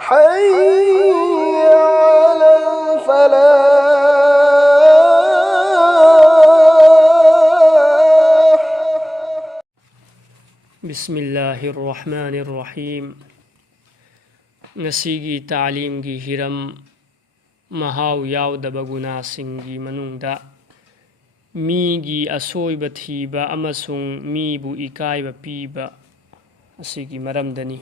حي على الفلاح. بسم الله الرحمن الرحيم. نسيجي تعليم جي هرم مهاو ياودب گناسنگي منوندا ميجي أسوي بثيبا أمسون ميبو إكاي ببيبا أسيجي مرمدني.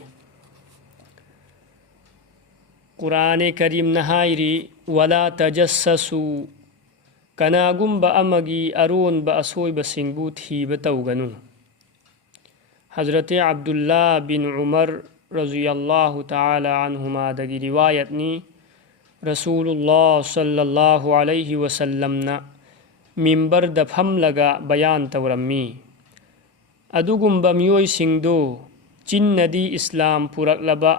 قرآن كريم نهايري ولا تجسسوا كناغم بأمغي أرون بأسوي بسنگو ثيبا توغنو. حضرت عبد الله بن عمر رضي الله تعالى عنهما دقي روايتني رسول الله صلى الله عليه وسلم منبر دفهم لغا بيان تورمي أدوغم بميوي سنگدو جندي إسلام پورك لبا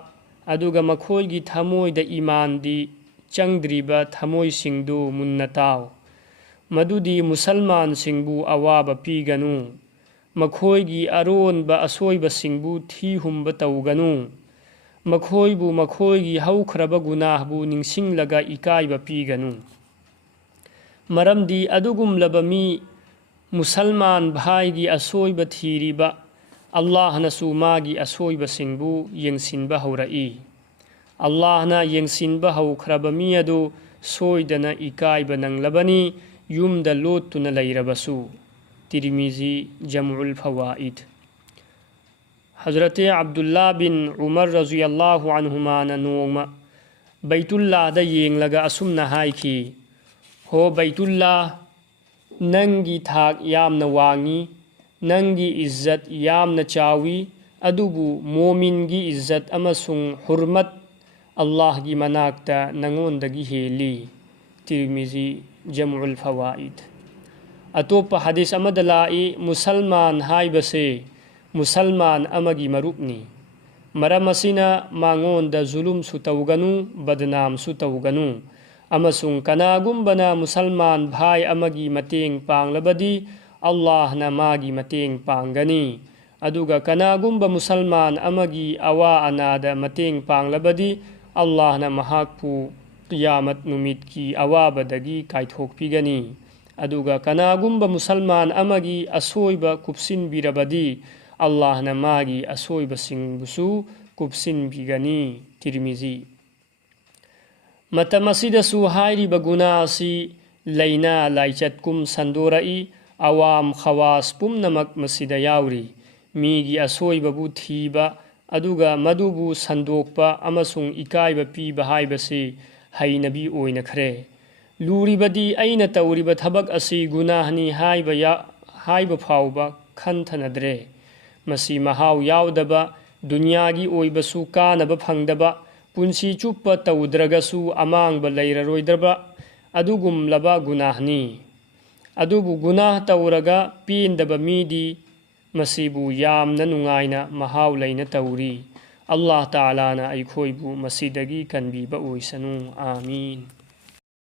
أدوغا مخويگي ثموي دا إيمان دي چنگدريبا ثموي سنگدو منتاو مدودي مسلمان سنگبو أوابا پيگنو مخويگي أرون با أسوي بسنگبو ثيهم بتوغنو مخويبو مخويگي هوخرب گناه بو نينسين لغا إكاي بپيگنو. مرمدي أدوغم لبمي مسلمان بهايگي أسوي بثيريبا الله نسو ماگي أسوي بسنگبو ينسين بهورئي الله نا ينسين بهوخرب ميادو سويدنا إكاي بنن لبني يوم دا لوتنا ليربسو. ترمذي جمع الفوائد. حضرت عبد الله بن عمر رضي الله عنهما نوم بيت الله دا يين لغا أسمنا هايكي هو بيت الله ننگي تاك يامنا واني ننگي عزت يامنا چاوي أدوبو مومنگي عزت أمسون حرمت الله جي مناكتا ننگون دگي هيلي. ترمذي جمع الفوائد. أتوب حديث أمد لائي مسلمان هاي بسي مسلمان أمغي مروبني مرمسينا مانغون دا ظلم ستوغنو بدنام ستوغنو أمسون كناغم بنا مسلمان بهاي أمغي متين پانگ لبدي الله نماغي متين پانگني أدوغا كناغم بمسلمان أمغي أوا أنادا متين پانگ لبدي الله نمحاق پو قيامت نميت كي أوا بدگي كايتوك پيگني أدوغا كناغم بمسلمان أمغي أسويبا كبسين بيربدي الله نماغي أسويبا سنگسو كبسين بيغني. ترمذي. متمسيد سو هايري بغناسي لينا لايچتكم سندورئي عوام خواص پم نمك مسيد ياوري ميغي أسويبا بو ثيبا أدوغا مدوبو سندوكبا أمسون إكايبا بيبا هايبسي هاي نبي اوين خري لوريبدي أين توريب ثبك أسي گناهني هايبا فاوبا خنثندري مسي مهاو ياودبا دنياگي اويبسو كانبا فنگدبا پونسي چوپا تودرگسو أمانگبا ليررويدربا أدوغم لبا گناهني أدوبو گناه تورگا پيندبا ميدي مسيبو يامنا نغاينا مهاو لين توري الله تعالى نا أيكويبو مسيدگي كنبيبا اويسنو آمين.